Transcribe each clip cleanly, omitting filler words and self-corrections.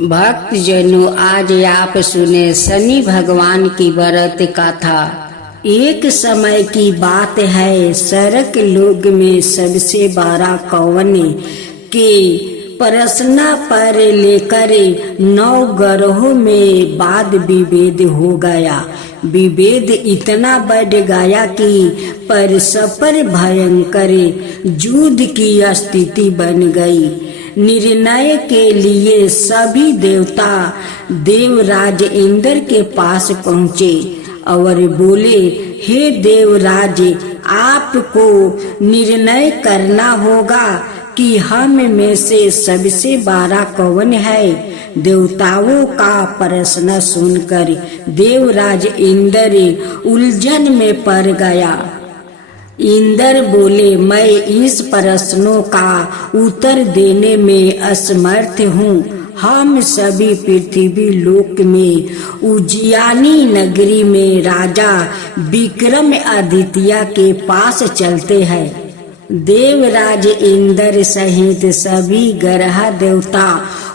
भक्त जनों, आज आप सुने शनि भगवान की व्रत कथा। एक समय की बात है, सरक लोग में सबसे बड़ा कौन के प्रश्न पर लेकर 9 ग्रहों में वाद विभेद हो गया। विभेद इतना बढ़ गया कि परस्पर भयंकर युद्ध की स्थिति बन गई। निर्णय के लिए सभी देवता देवराज इंद्र के पास पहुँचे और बोले, हे देवराज, आपको निर्णय करना होगा कि हम में से सबसे बड़ा कौन है। देवताओं का प्रश्न सुनकर देवराज इंद्र उलझन में पड़ गया। इंद्र बोले, मैं इस प्रश्नों का उत्तर देने में असमर्थ हूँ। हम सभी पृथ्वी लोक में उज्जैनी नगरी में राजा विक्रमादित्य के पास चलते हैं। देवराज इंद्र सहित सभी ग्रह देवता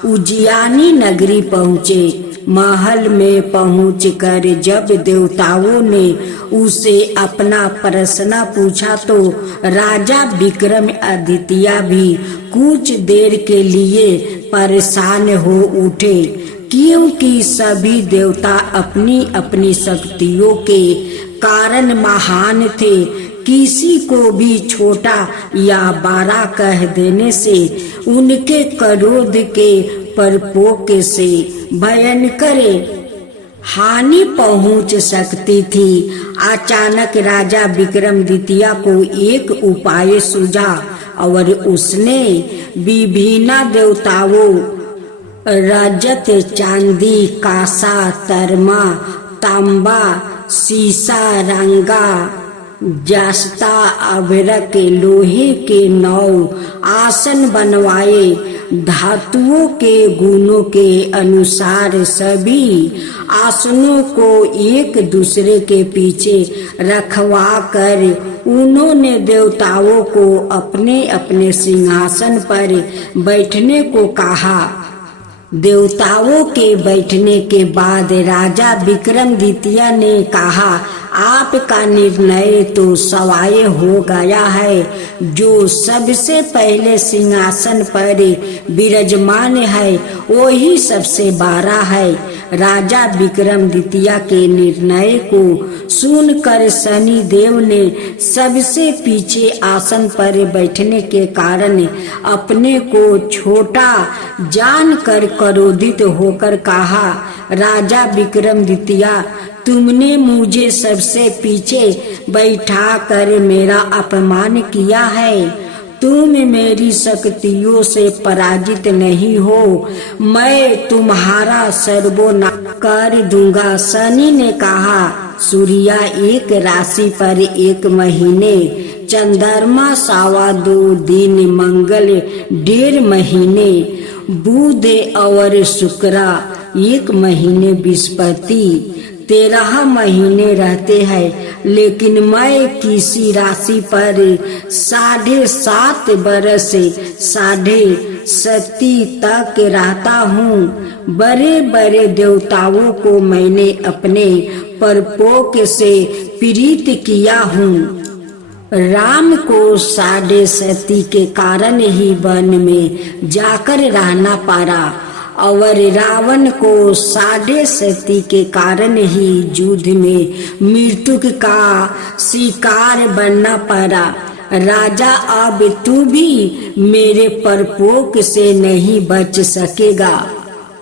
उज्जैनी नगरी पहुँचे। महल में पहुंचकर जब देवताओं ने उसे अपना प्रश्न पूछा तो राजा विक्रमादित्य भी कुछ देर के लिए परेशान हो उठे, क्योंकि सभी देवता अपनी अपनी शक्तियों के कारण महान थे। किसी को भी छोटा या बड़ा कह देने से उनके क्रोध के प्रकोप से भयंकर हानि पहुंच सकती थी। अचानक राजा विक्रमादित्य को एक उपाय सूझा और उसने विभिन्न देवताओं रजत, चांदी, कांसा, तरमा, तांबा, सीसा, रंगा, जस्ता, अभ्रक, लोहे के 9 आसन बनवाए। धातुओं के गुणों के अनुसार सभी आसनों को एक दूसरे के पीछे रखवा कर उन्होंने देवताओं को अपने अपने सिंहासन पर बैठने को कहा। देवताओं के बैठने के बाद राजा विक्रमादित्य ने कहा, आपका निर्णय तो सवाय हो गया है। जो सबसे पहले सिंहासन पर विराजमान है वही सबसे बड़ा है। राजा विक्रमादित्य के निर्णय को सुनकर शनि देव ने सबसे पीछे आसन पर बैठने के कारण अपने को छोटा जानकर क्रोधित होकर कहा, राजा विक्रमादित्य, तुमने मुझे सबसे पीछे बैठा कर मेरा अपमान किया है। तुम मेरी शक्तियों से पराजित नहीं हो। मैं तुम्हारा सर्वनाश कर दूंगा। शनि ने कहा, सूर्य एक राशि पर 1 महीने, चंद्रमा 2.25 दिन, मंगल 1.5 महीने, बुध और शुक्र 1 महीने, बृहस्पति 13 महीने रहते हैं। लेकिन मैं किसी राशि पर 7.5 बरस 7.5 तक रहता हूँ। बड़े बड़े देवताओं को मैंने अपने प्रकोप से पीड़ित किया हूँ। राम को 7.5 के कारण ही वन में जाकर रहना पड़ा और रावण को 7.5 के कारण ही युद्ध में मृत्यु का शिकार बनना पड़ा। राजा, अब तू भी मेरे प्रकोप से नहीं बच सकेगा।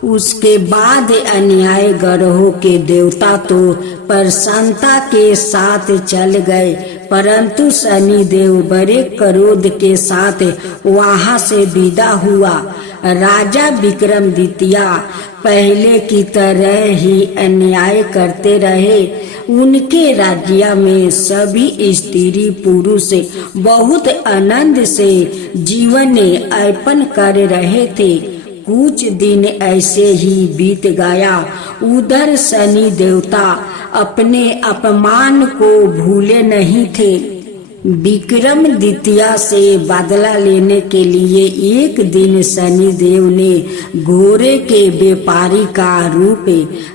उसके बाद अन्याय ग्रहों के देवता तो प्रसन्नता के साथ चल गए, परंतु शनि देव बड़े क्रोध के साथ वहां से विदा हुआ। राजा विक्रमादित्य पहले की तरह ही अन्याय करते रहे। उनके राज्य में सभी स्त्री पुरुष बहुत आनंद से जीवन यापन कर रहे थे। कुछ दिन ऐसे ही बीत गया। उधर शनि देवता अपने अपमान को भूले नहीं थे। विक्रमादित्य से बदला लेने के लिए एक दिन शनिदेव ने घोड़े के व्यापारी का रूप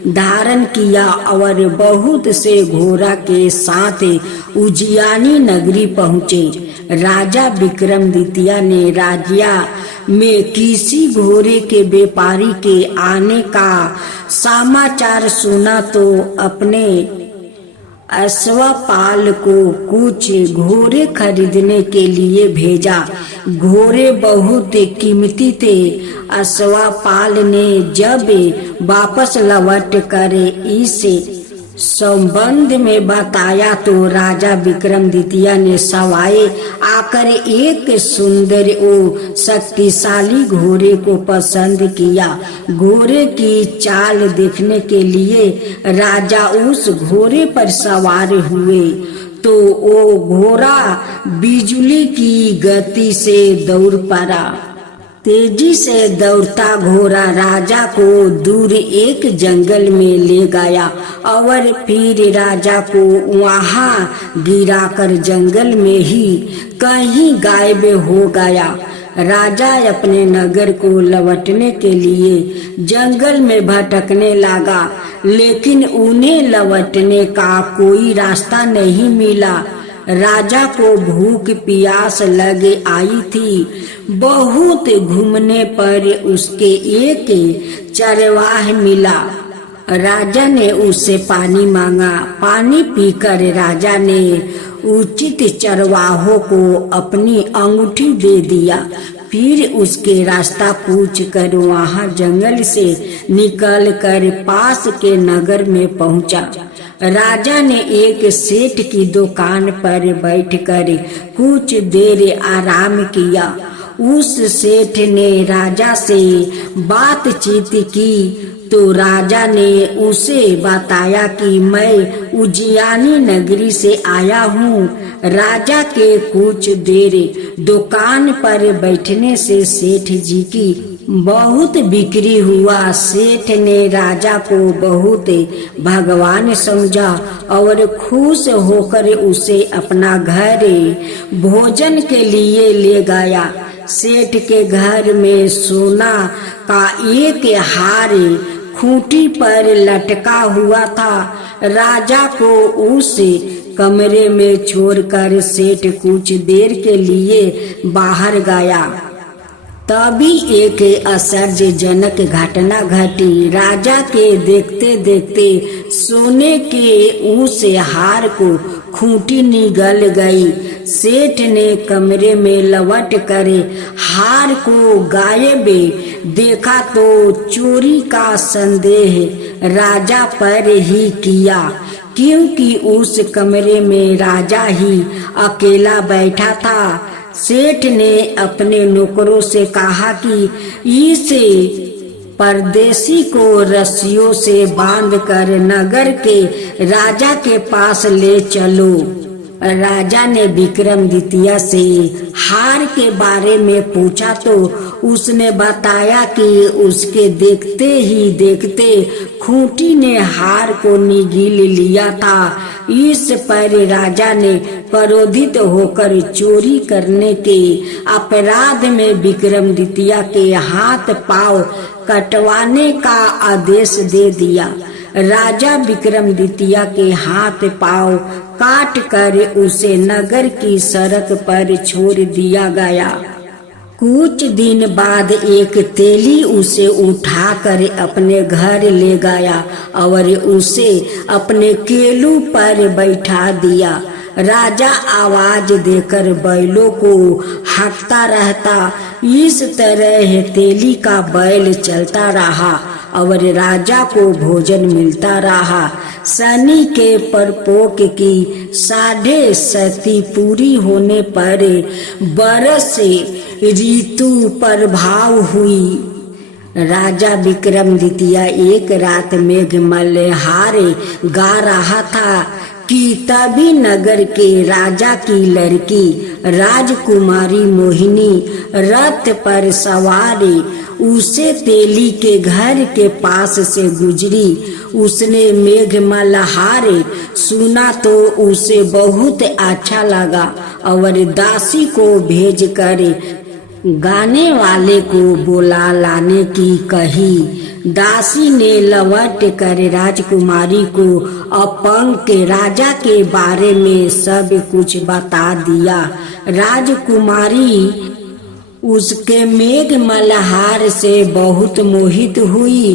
धारण किया और बहुत से घोड़ा के साथ उज्जैनी नगरी पहुँचे। राजा विक्रमादित्य ने राज्य में किसी घोड़े के व्यापारी के आने का समाचार सुना तो अपने अश्वपाल को कुछ घोड़े खरीदने के लिए भेजा। घोड़े बहुत कीमती थे। अश्वपाल ने जब वापस लौट कर इस संबंध में बताया तो राजा विक्रमादित्य ने सवाए आकर एक सुंदर और शक्तिशाली घोड़े को पसंद किया। घोड़े की चाल देखने के लिए राजा उस घोड़े पर सवार हुए तो वो घोड़ा बिजली की गति से दौड़ पड़ा। तेजी से दौड़ता घोड़ा राजा को दूर एक जंगल में ले गया और फिर राजा को वहां गिराकर जंगल में ही कहीं गायब हो गया। राजा अपने नगर को लौटने के लिए जंगल में भटकने लगा, लेकिन उन्हें लौटने का कोई रास्ता नहीं मिला। राजा को भूख प्यास लग आई थी। बहुत घूमने पर उसके एक चरवाह मिला। राजा ने उससे पानी मांगा। पानी पीकर राजा ने उचित चरवाहों को अपनी अंगूठी दे दिया। फिर उसके रास्ता पूछ कर वहां जंगल से निकल कर पास के नगर में पहुंचा। राजा ने एक सेठ की दुकान पर बैठकर कुछ देर आराम किया। उस सेठ ने राजा से बातचीत की तो राजा ने उसे बताया कि मैं उज्जैनी नगरी से आया हूँ। राजा के कुछ देर दुकान पर बैठने से सेठ जी की बहुत बिक्री हुआ। सेठ ने राजा को बहुत भगवान समझा और खुश होकर उसे अपना घर भोजन के लिए ले गया। सेठ के घर में सोना का एक हार खूंटी पर लटका हुआ था। राजा को उस कमरे में छोड़कर सेठ कुछ देर के लिए बाहर गया। तभी एक आश्चर्यजनक घटना घटी। राजा के देखते देखते सोने के उस हार को खूंटी निगल गई। सेठ ने कमरे में लौट कर हार को गायब देखा तो चोरी का संदेह राजा पर ही किया, क्योंकि उस कमरे में राजा ही अकेला बैठा था। सेठ ने अपने नौकरों से कहा कि इस परदेसी को रस्सियों से बांधकर नगर के राजा के पास ले चलो। राजा ने विक्रमादित्य से हार के बारे में पूछा तो उसने बताया कि उसके देखते ही देखते खूंटी ने हार को निगल लिया था। इस पर राजा ने क्रोधित होकर चोरी करने के अपराध में विक्रमादित्य के हाथ पांव कटवाने का आदेश दे दिया। राजा विक्रमादित्य के हाथ पांव काट कर उसे नगर की सड़क पर छोड़ दिया गया। कुछ दिन बाद एक तेली उसे उठाकर अपने घर ले गया और उसे अपने केलू पर बैठा दिया। राजा आवाज देकर बैलों को हाँकता रहता। इस तरह तेली का बैल चलता रहा और राजा को भोजन मिलता रहा। शनि के प्रकोप की 7.5 पूरी होने पर बरस ऋतु प्रभाव हुई। राजा विक्रमादित्य एक रात मेघ मल्हार गा रहा था कि तभी नगर के राजा की लड़की राजकुमारी मोहिनी रथ पर सवार उसे तेली के घर के पास से गुजरी। उसने मेघ मल्हार सुना तो उसे बहुत अच्छा लगा और दासी को भेजकर गाने वाले को बुला लाने की कही। दासी ने लौट कर राजकुमारी को अपंग के राजा के बारे में सब कुछ बता दिया। राजकुमारी उसके मेघ मल्हार से बहुत मोहित हुई।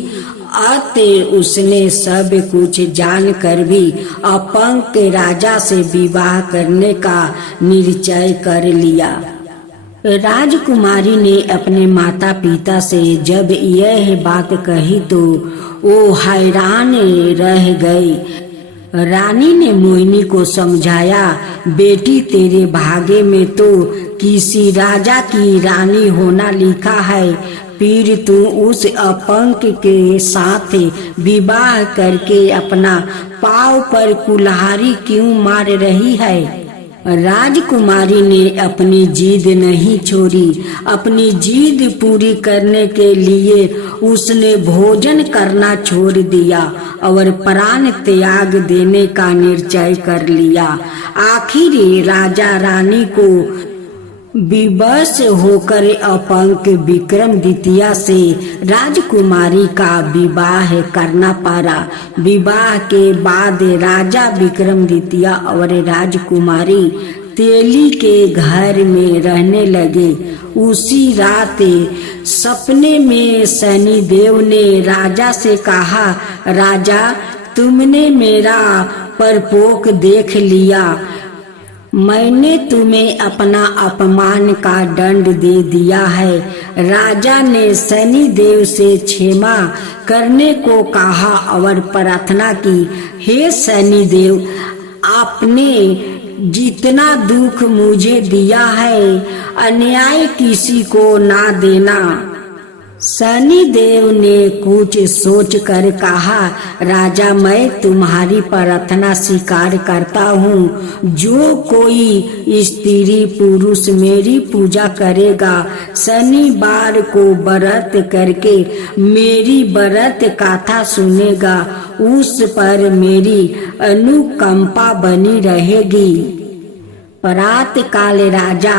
अतः उसने सब कुछ जानकर भी अपंग के राजा से विवाह करने का निश्चय कर लिया। राजकुमारी ने अपने माता पिता से जब यह बात कही तो वो हैरान रह गई। रानी ने मोहिनी को समझाया, बेटी तेरे भाग्य में तो किसी राजा की रानी होना लिखा है, फिर तू उस अपंग के साथ विवाह करके अपना पाँव पर कुल्हाड़ी क्यों मार रही है। राजकुमारी ने अपनी जिद नहीं छोड़ी। अपनी जिद पूरी करने के लिए उसने भोजन करना छोड़ दिया और प्राण त्याग देने का निश्चय कर लिया। आखिर राजा रानी को विवश होकर अपंग विक्रमादित्य से राजकुमारी का विवाह करना पड़ा। विवाह के बाद राजा विक्रमादित्य और राजकुमारी तेली के घर में रहने लगे। उसी रात सपने में शनिदेव ने राजा से कहा, राजा तुमने मेरा परपोक देख लिया, मैंने तुम्हें अपना अपमान का दंड दे दिया है। राजा ने शनिदेव से क्षमा करने को कहा और प्रार्थना की, हे शनिदेव, आपने जितना दुख मुझे दिया है अन्याय किसी को ना देना। शनिदेव ने कुछ सोच कर कहा, राजा मैं तुम्हारी प्रार्थना स्वीकार करता हूँ। जो कोई स्त्री पुरुष मेरी पूजा करेगा, शनिवार को व्रत करके मेरी व्रत कथा सुनेगा, उस पर मेरी अनुकंपा बनी रहेगी। प्रात काल राजा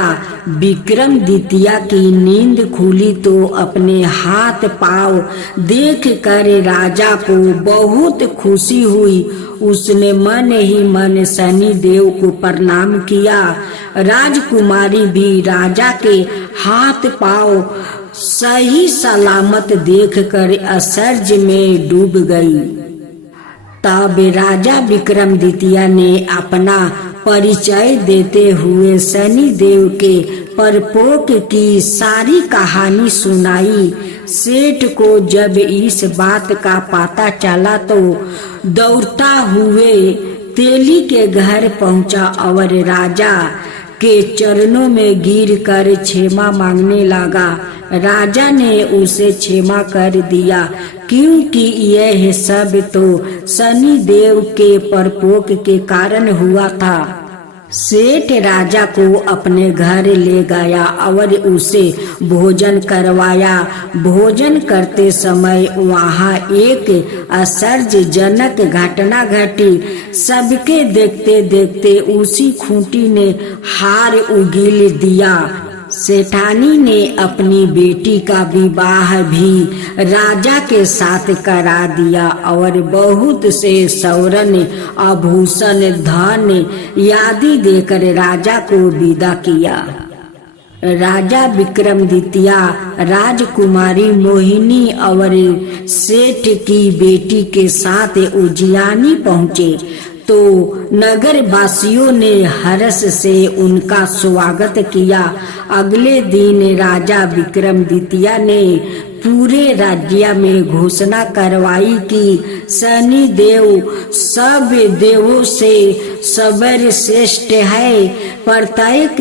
विक्रमादित्य की नींद खुली तो अपने हाथ पांव देख कर राजा को बहुत खुशी हुई। उसने मन ही मन शनिदेव को प्रणाम किया। राजकुमारी भी राजा के हाथ पांव सही सलामत देखकर आश्चर्य में डूब गई। तब राजा विक्रमादित्य ने अपना परिचय देते हुए शनिदेव के परपोक की सारी कहानी सुनाई। सेठ को जब इस बात का पता चला तो दौड़ता हुए तेली के घर पहुंचा और राजा के चरणों में गिरकर क्षमा मांगने लगा। राजा ने उसे क्षमा कर दिया, क्योंकि यह सब तो शनिदेव के परपोक के कारण हुआ था। सेठ राजा को अपने घर ले गया और उसे भोजन करवाया। भोजन करते समय वहाँ एक आश्चर्यजनक घटना घटी। सबके देखते देखते उसी खूंटी ने हार उगील दिया। सेठानी ने अपनी बेटी का विवाह भी राजा के साथ करा दिया और बहुत से स्वर्ण आभूषण धन आदि देकर राजा को विदा किया। राजा विक्रमादित्य राजकुमारी मोहिनी और सेठ की बेटी के साथ उज्जैनी पहुँचे तो नगर वासियों ने हर्ष से उनका स्वागत किया। अगले दिन राजा विक्रमादित्य ने पूरे राज्य में घोषणा करवाई कि शनिदेव सब देवों से सर्वश्रेष्ठ है। प्रत्येक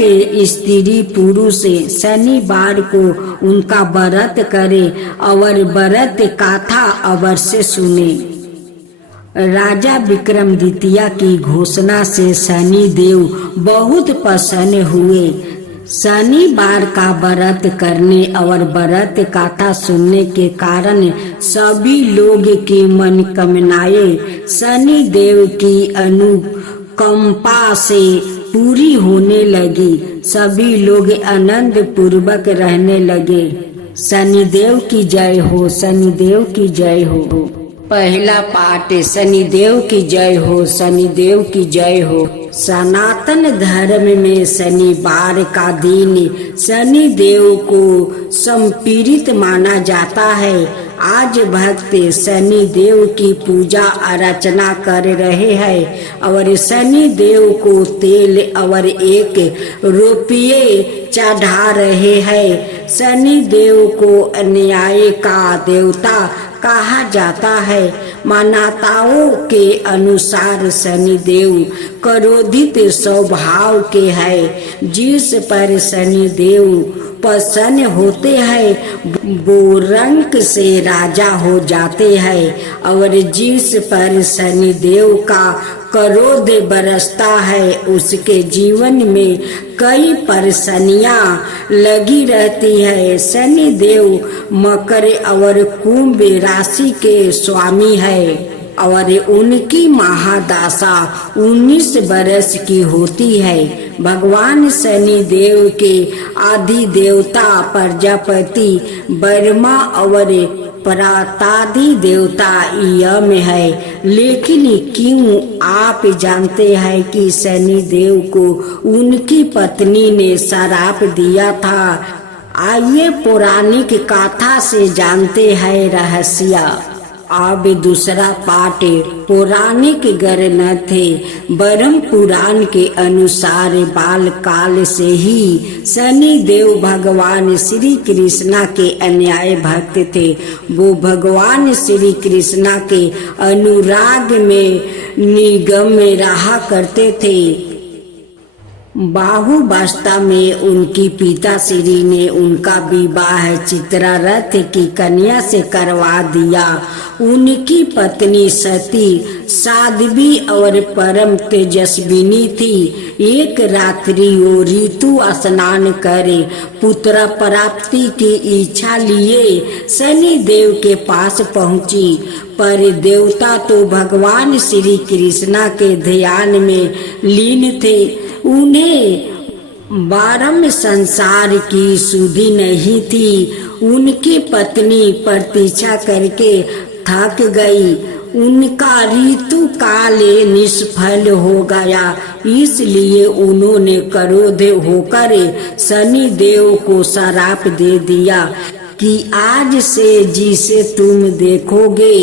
स्त्री पुरुष शनिवार को उनका व्रत करे और व्रत कथा अवश्य सुने। राजा विक्रमादित्य की घोषणा से शनिदेव बहुत प्रसन्न हुए। शनिवार का व्रत करने और व्रत कथा सुनने के कारण सभी लोग की मनोकामनाएं शनिदेव की अनुकंपा से पूरी होने लगी। सभी लोग आनंद पूर्वक रहने लगे। शनिदेव की जय हो, शनिदेव की जय हो। पहला पाठ। शनिदेव की जय हो, शनिदेव की जय हो। सनातन धर्म में शनिवार का दिन शनिदेव को समर्पित माना जाता है। आज भक्त शनिदेव की पूजा अर्चना कर रहे हैं और शनिदेव को तेल और 1 रुपये चढ़ा रहे हैं। शनिदेव को अन्याय का देवता कहा जाता है। मान्यताओं के अनुसार शनिदेव क्रोधित स्वभाव के हैं। जिस पर शनिदेव प्रसन्न होते हैं वो रंक से राजा हो जाते हैं और जिस पर शनिदेव का क्रोध बरसता है उसके जीवन में कई परेशानियां लगी रहती है। शनिदेव मकर और कुंभ राशि के स्वामी है और उनकी महादशा 19 बरस की होती है। भगवान शनि देव के आदि देवता प्रजापति ब्रह्मा और प्रातादि देवता यम है। लेकिन क्यों आप जानते हैं कि शनि देव को उनकी पत्नी ने श्राप दिया था? आइए पौराणिक कथा से जानते हैं रहस्य। अब दूसरा पाठ। पौराणिक ग्रंथ ब्रह्म पुराण के अनुसार बाल काल से ही शनि देव भगवान श्री कृष्णा के अन्याय भक्त थे। वो भगवान श्री कृष्णा के अनुराग में निगम में रहा करते थे। बाहुबस्ता में उनकी पिताश्री ने उनका विवाह चित्ररथ की कन्या से करवा दिया। उनकी पत्नी सती साध्वी और परम तेजस्विनी थी। एक रात्रि वो ऋतु स्नान करे पुत्र प्राप्ति की इच्छा लिए शनि देव के पास पहुंची, पर देवता तो भगवान श्री कृष्णा के ध्यान में लीन थे। उन्हें बारम संसार की सुधि नहीं थी। उनकी पत्नी प्रतीक्षा करके थक गई। उनका ऋतु काल निष्फल हो गया, इसलिए उन्होंने क्रोध होकर शनि देव को श्राप दे दिया कि आज से जिसे तुम देखोगे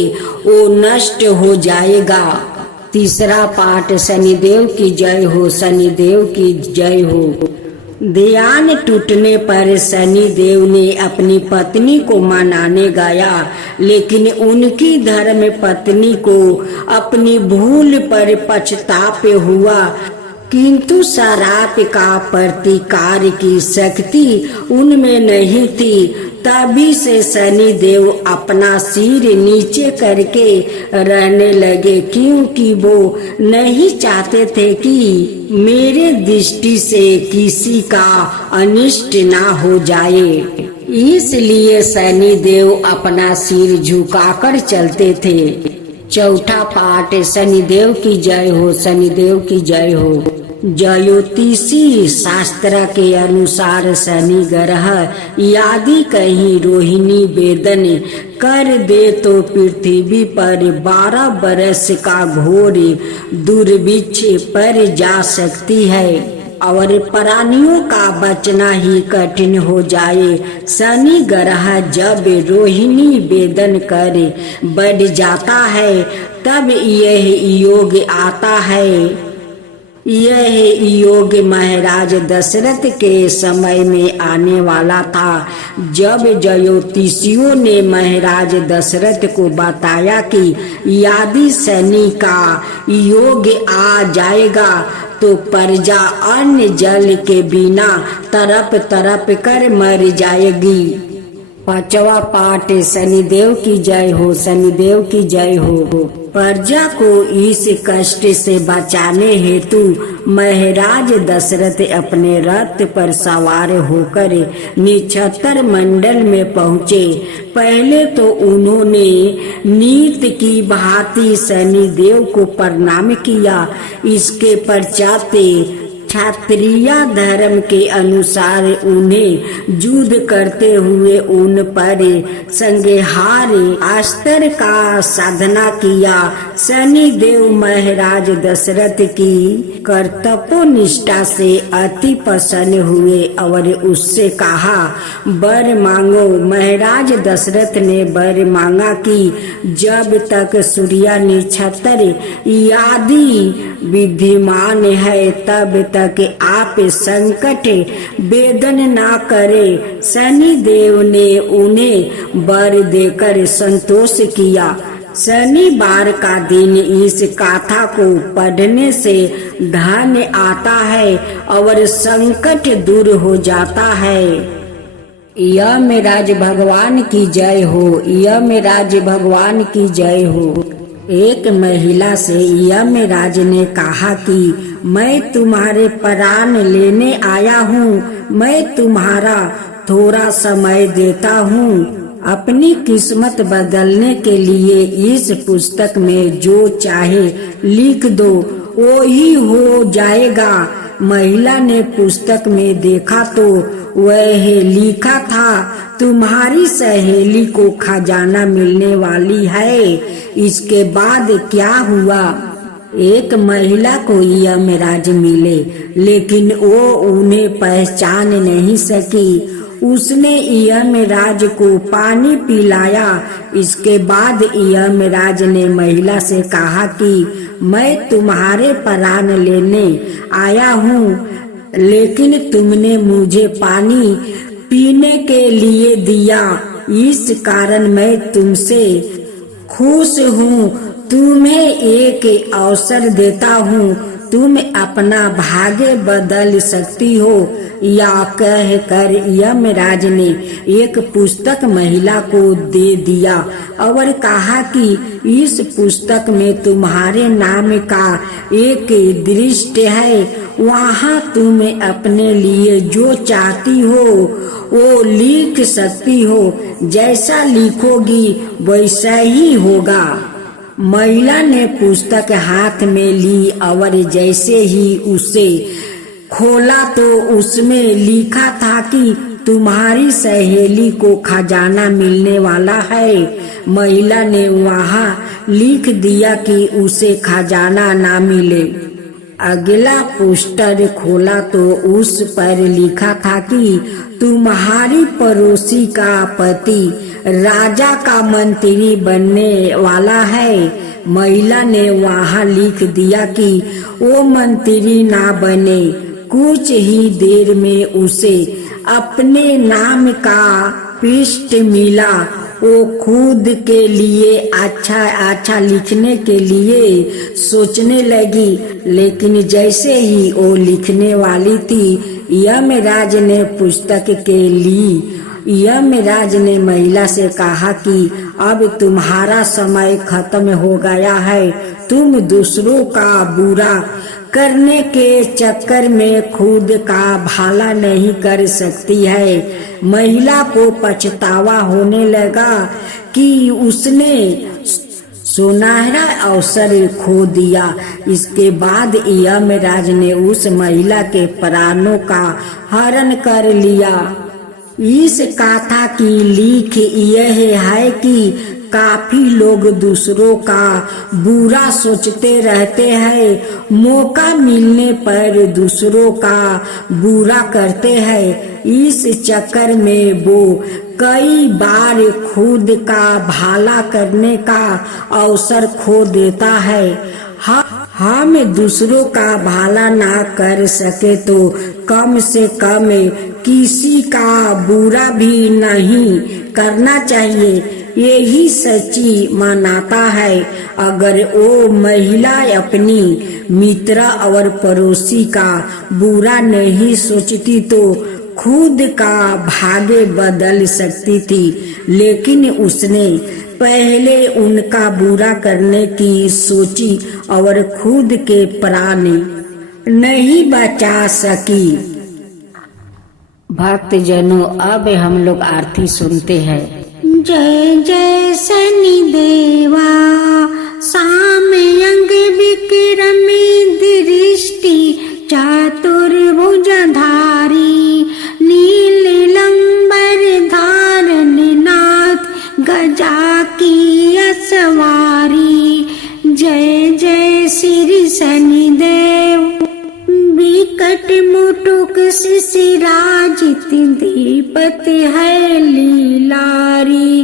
वो नष्ट हो जाएगा। तीसरा पाठ। शनिदेव की जय हो, शनिदेव की जय हो। ध्यान टूटने पर शनि देव ने अपनी पत्नी को मनाने गया, लेकिन उनकी धर्म पत्नी को अपनी भूल पर पछताप हुआ। किंतु श्राप का प्रतिकार की शक्ति उनमें नहीं थी। तभी से शनि देव अपना सिर नीचे करके रहने लगे, क्योंकि वो नहीं चाहते थे कि मेरे दृष्टि से किसी का अनिष्ट ना हो जाए। इसलिए शनि देव अपना सिर झुकाकर चलते थे। चौथा पाठ। शनिदेव की जय हो, शनिदेव की जय हो। ज्योतिषी शास्त्र के अनुसार शनि ग्रह यदि कहीं रोहिणी वेदन कर दे तो पृथ्वी पर 12 बरस का घोर दुर्भिक्ष पर जा सकती है और प्राणियों का बचना ही कठिन हो जाए। शनि ग्रह जब रोहिणी वेदन कर बढ़ जाता है तब यह योग आता है। यह योग महाराज दशरथ के समय में आने वाला था। जब ज्योतिषियों ने महाराज दशरथ को बताया कि यदि शनि का योग आ जाएगा तो प्रजा अन्न जल के बिना तड़प तड़प कर मर जाएगी। पांचवा पाठ। शनिदेव की जय हो, शनिदेव की जय हो। प्रजा को इस कष्ट से बचाने हेतु महाराज दशरथ अपने रथ पर सवार होकर नक्षत्र मंडल में पहुँचे। पहले तो उन्होंने नीत की भांति शनि देव को प्रणाम किया। इसके पश्चात क्षत्रिय धर्म के अनुसार उन्हें युद्ध करते हुए उन पर संहार अस्त्र का साधना किया। शनि देव महाराज दशरथ की कर्तव्य निष्ठा से अति प्रसन्न हुए और उससे कहा, वर मांगो। महाराज दशरथ ने वर मांगा कि जब तक सूर्य नक्षत्र आदि विद्यमान है तब तक आप संकट वेदन ना करे। शनि देव ने उन्हें वर देकर संतोष किया। शनिवार का दिन इस गाथा को पढ़ने से धन आता है और संकट दूर हो जाता है। यमराज भगवान की जय हो। यमराज भगवान की जय हो। एक महिला से यमराज ने कहा कि मैं तुम्हारे प्राण लेने आया हूँ, मैं तुम्हारा थोड़ा समय देता हूँ। अपनी किस्मत बदलने के लिए इस पुस्तक में जो चाहे लिख दो, वो ही हो जाएगा। महिला ने पुस्तक में देखा तो वह लिखा था, तुम्हारी सहेली को खजाना मिलने वाली है। इसके बाद क्या हुआ? एक महिला को यमराज मिले, लेकिन वो उन्हें पहचान नहीं सकी। उसने यमराज को पानी पिलाया। इसके बाद यमराज ने महिला से कहा कि मैं तुम्हारे प्राण लेने आया हूँ, लेकिन तुमने मुझे पानी पीने के लिए दिया, इस कारण मैं तुमसे खुश हूँ। तुम्हें एक अवसर देता हूँ, तुम अपना भाग्य बदल सकती हो। या कहकर यमराज ने एक पुस्तक महिला को दे दिया और कहा कि इस पुस्तक में तुम्हारे नाम का एक दृष्टि है, वहाँ तुम अपने लिए जो चाहती हो वो लिख सकती हो। जैसा लिखोगी वैसा ही होगा। महिला ने पुस्तक हाथ में ली और जैसे ही उसे खोला तो उसमें लिखा था कि तुम्हारी सहेली को खजाना मिलने वाला है। महिला ने वहाँ लिख दिया कि उसे खजाना ना मिले। अगला पोस्टर खोला तो उस पर लिखा था कि तुम्हारी पड़ोसी का पति राजा का मंत्री बनने वाला है। महिला ने वहाँ लिख दिया कि वो मंत्री ना बने। कुछ ही देर में उसे अपने नाम का पृष्ठ मिला। वो खुद के लिए अच्छा लिखने के लिए सोचने लगी, लेकिन जैसे ही वो लिखने वाली थी, यमराज ने पुस्तक के ली। यमराज ने महिला से कहा कि अब तुम्हारा समय खत्म हो गया है। तुम दूसरों का बुरा करने के चक्कर में खुद का भला नहीं कर सकती है। महिला को पछतावा होने लगा कि उसने सुनहरा अवसर खो दिया। इसके बाद यमराज ने उस महिला के प्राणों का हरण कर लिया। इस गाथा की लिख यह है कि काफी लोग दूसरों का बुरा सोचते रहते हैं, मौका मिलने पर दूसरों का बुरा करते हैं। इस चक्कर में वो कई बार खुद का भला करने का अवसर खो देता है। हम दूसरों का भला ना कर सके तो कम से कम किसी का बुरा भी नहीं करना चाहिए। यही सच्ची मानता है। अगर वो महिला अपनी मित्र और पड़ोसी का बुरा नहीं सोचती तो खुद का भाग्य बदल सकती थी, लेकिन उसने पहले उनका बुरा करने की सोची और खुद के प्राण नहीं बचा सकी। भक्तजनों, अब हम लोग आरती सुनते हैं। जय जय शनि देवा, साम्यंग विक्रमी दृष्टि चातुर शनिदेव। विकट मुटुक शिशिराजित दीपत है लीलारी,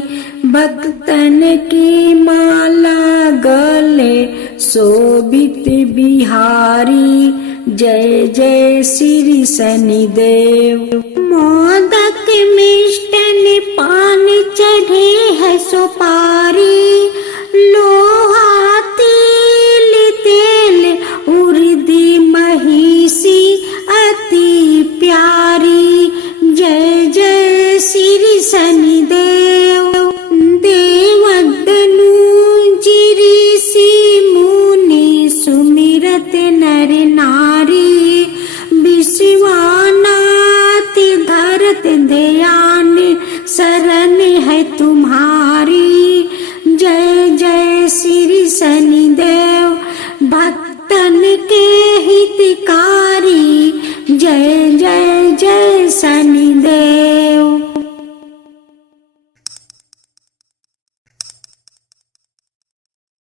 भक्तन की माला गले शोभित बिहारी। जय जय श्री शनिदेव। मोदक मिष्टन पान चढ़े है सुपारी, लोहा तिल तेल उर्दी महिषी अति प्यारी। जय जय श्री शनिदेव। देवदनु ऋषि मुनि सुमिरत नर नारी, विश्वनाथ धरत ध्यान शरण है तुम्हारी। जय जय श्री शनिदेव, भक्तन के हितकारी। जय जय